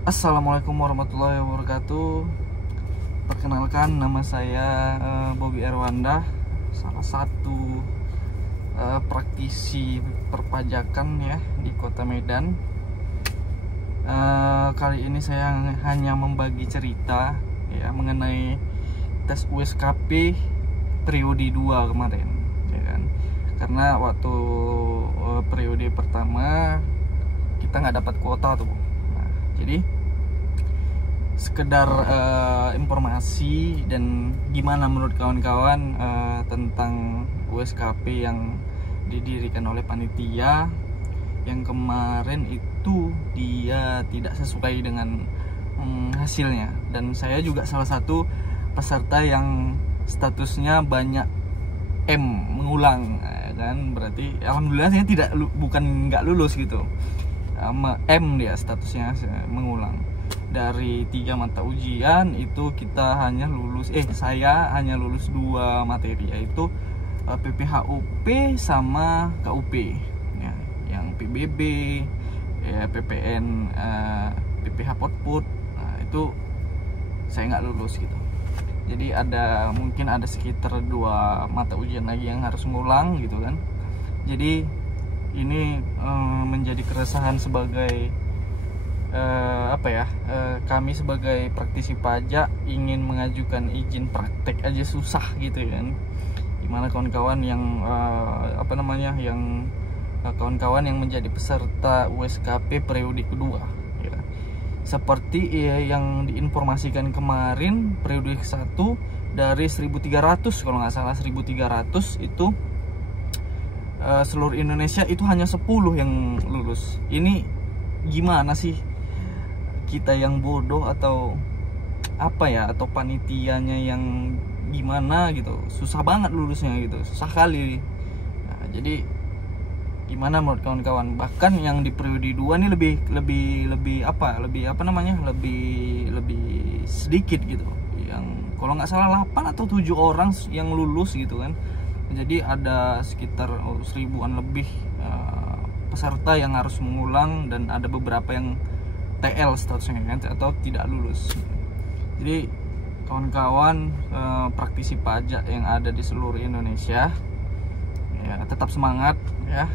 Assalamualaikum warahmatullahi wabarakatuh. Perkenalkan, nama saya Bobby Erwanda, salah satu praktisi perpajakan ya di Kota Medan. Kali ini saya hanya membagi cerita ya mengenai tes USKP periode 2 kemarin, ya kan? Karena waktu periode pertama kita nggak dapat kuota tuh. Nah, jadi sekedar informasi dan gimana menurut kawan-kawan tentang USKP yang didirikan oleh panitia yang kemarin itu dia tidak sesuai dengan hasilnya, dan saya juga salah satu peserta yang statusnya banyak mengulang, kan berarti alhamdulillah saya bukan nggak lulus gitu. Dia statusnya mengulang. Dari 3 mata ujian itu saya hanya lulus 2 materi, yaitu PPHUP sama KUP ya, yang PBB ya, PPN, PPH Potput. Nah, itu saya nggak lulus gitu. Jadi mungkin ada sekitar 2 mata ujian lagi yang harus ngulang gitu kan. Jadi ini menjadi keresahan sebagai kami sebagai praktisi pajak ingin mengajukan izin praktek aja susah gitu kan. Gimana kawan-kawan yang kawan-kawan yang menjadi peserta USKP periode kedua ya. Seperti yang diinformasikan kemarin, periode ke-1 dari 1.300 kalau nggak salah, 1.300 itu seluruh Indonesia itu hanya 10 yang lulus. Ini gimana sih, kita yang bodoh atau atau panitianya yang gimana gitu? Susah banget lulusnya gitu, susah kali. Nah, jadi gimana menurut kawan-kawan? Bahkan yang di periode 2 ini lebih sedikit gitu, yang kalau nggak salah 8 atau 7 orang yang lulus gitu kan. Jadi ada sekitar 1000-an lebih peserta yang harus mengulang, dan ada beberapa yang TL statusnya kan, atau tidak lulus. Jadi kawan-kawan praktisi pajak yang ada di seluruh Indonesia ya, tetap semangat ya.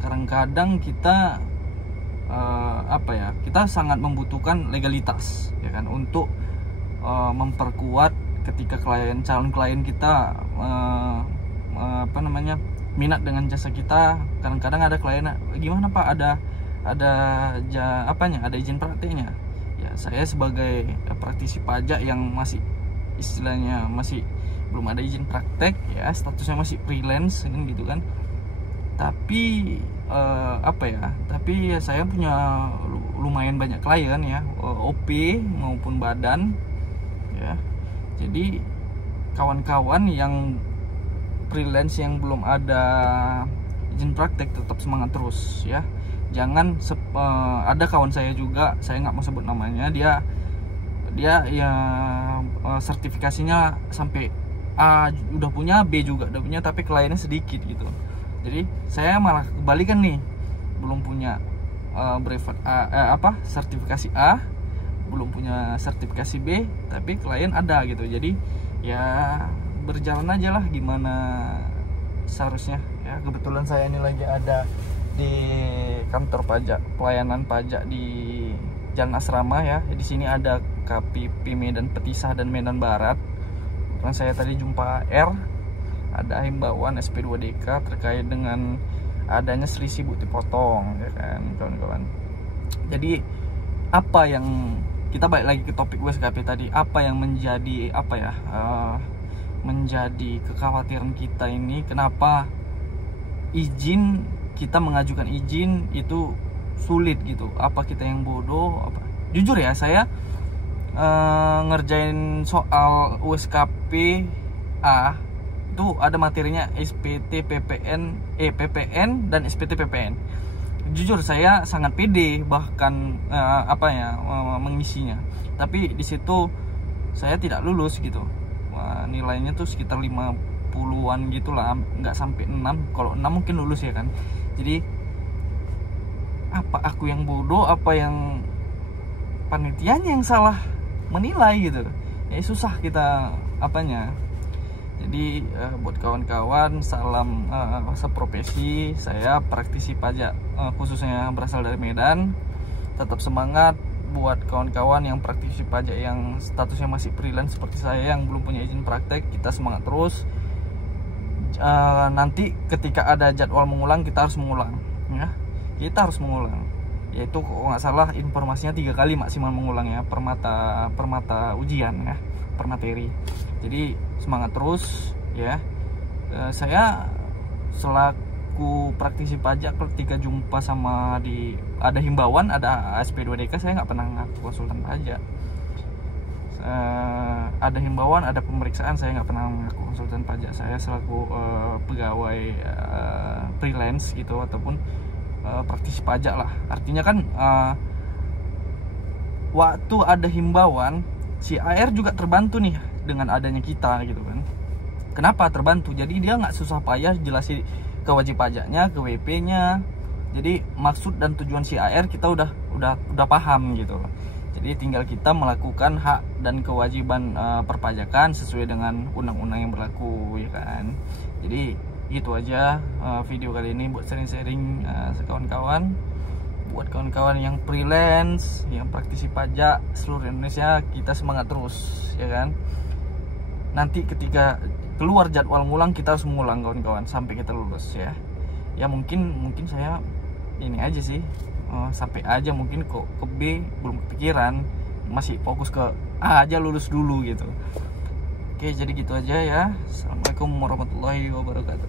Kadang-kadang kita kita sangat membutuhkan legalitas ya kan, untuk memperkuat ketika calon klien kita minat dengan jasa kita. Kadang-kadang ada klien, gimana Pak, ada izin prakteknya ya. Saya sebagai praktisi pajak yang masih istilahnya masih belum ada izin praktek ya, statusnya masih freelance gitu kan. Tapi saya punya lumayan banyak klien ya, OP maupun badan ya. Jadi kawan-kawan yang freelance yang belum ada izin praktek tetap semangat terus ya. Jangan ada kawan saya juga, saya nggak mau sebut namanya, dia ya sertifikasinya sampai A udah punya, B juga udah punya, tapi kliennya sedikit gitu. Jadi saya malah kebalikan nih, belum punya sertifikasi A, belum punya sertifikasi B, tapi klien ada gitu. Jadi ya berjalan aja lah gimana seharusnya ya. Kebetulan saya ini lagi ada di kantor pajak, pelayanan pajak di Jalan Asrama ya. Di sini ada KPP Medan Petisah dan Medan Barat. Kan saya tadi jumpa ada himbauan SP2DK terkait dengan adanya selisih bukti potong ya kan kawan-kawan. Jadi kita balik lagi ke topik USKP tadi, apa yang menjadi menjadi kekhawatiran kita ini, kenapa kita mengajukan izin itu sulit gitu? Apa kita yang bodoh? Jujur ya, saya ngerjain soal USKP A itu ada materinya SPT PPN, PPN dan SPT PPN. Jujur saya sangat pede bahkan mengisinya, tapi di situ saya tidak lulus gitu. Nilainya tuh sekitar 50-an gitulah, nggak sampai 6. Kalau 6 mungkin lulus ya kan. Jadi apa aku yang bodoh, apa yang panitianya yang salah menilai gitu. Ya susah kita apanya. Jadi buat kawan-kawan, salam seprofesi. Saya praktisi pajak khususnya berasal dari Medan. Tetap semangat. Buat kawan-kawan yang praktisi pajak yang statusnya masih freelance seperti saya yang belum punya izin praktek, kita semangat terus. Nanti ketika ada jadwal mengulang, kita harus mengulang ya. Kita harus mengulang, yaitu kalau nggak salah informasinya 3 kali maksimal mengulang ya, per mata ujian ya, per materi. Jadi semangat terus ya. Saya selaku praktisi pajak ketika jumpa sama ada himbauan, ada SP2DK, saya nggak pernah ngaku konsultan pajak. Ada himbauan, ada pemeriksaan, saya nggak pernah ngaku konsultan pajak. Saya selaku pegawai freelance gitu ataupun praktisi pajak lah. Artinya kan waktu ada himbauan, si AR juga terbantu nih dengan adanya kita gitu kan. Kenapa terbantu? Jadi dia nggak susah payah jelasin ke wajib pajaknya, ke WP-nya. Jadi maksud dan tujuan si AR kita udah paham gitu. Jadi tinggal kita melakukan hak dan kewajiban perpajakan sesuai dengan undang-undang yang berlaku ya kan. Jadi gitu aja video kali ini buat sharing-sharing kawan-kawan. Buat kawan-kawan yang freelance, yang praktisi pajak seluruh Indonesia, kita semangat terus ya kan. Nanti ketika keluar jadwal ngulang, kita harus mengulang kawan-kawan sampai kita lulus ya. Ya mungkin saya ini aja sih, sampai aja mungkin kok ke B belum kepikiran, masih fokus ke A aja, lulus dulu gitu. Oke, jadi gitu aja ya. Assalamualaikum warahmatullahi wabarakatuh.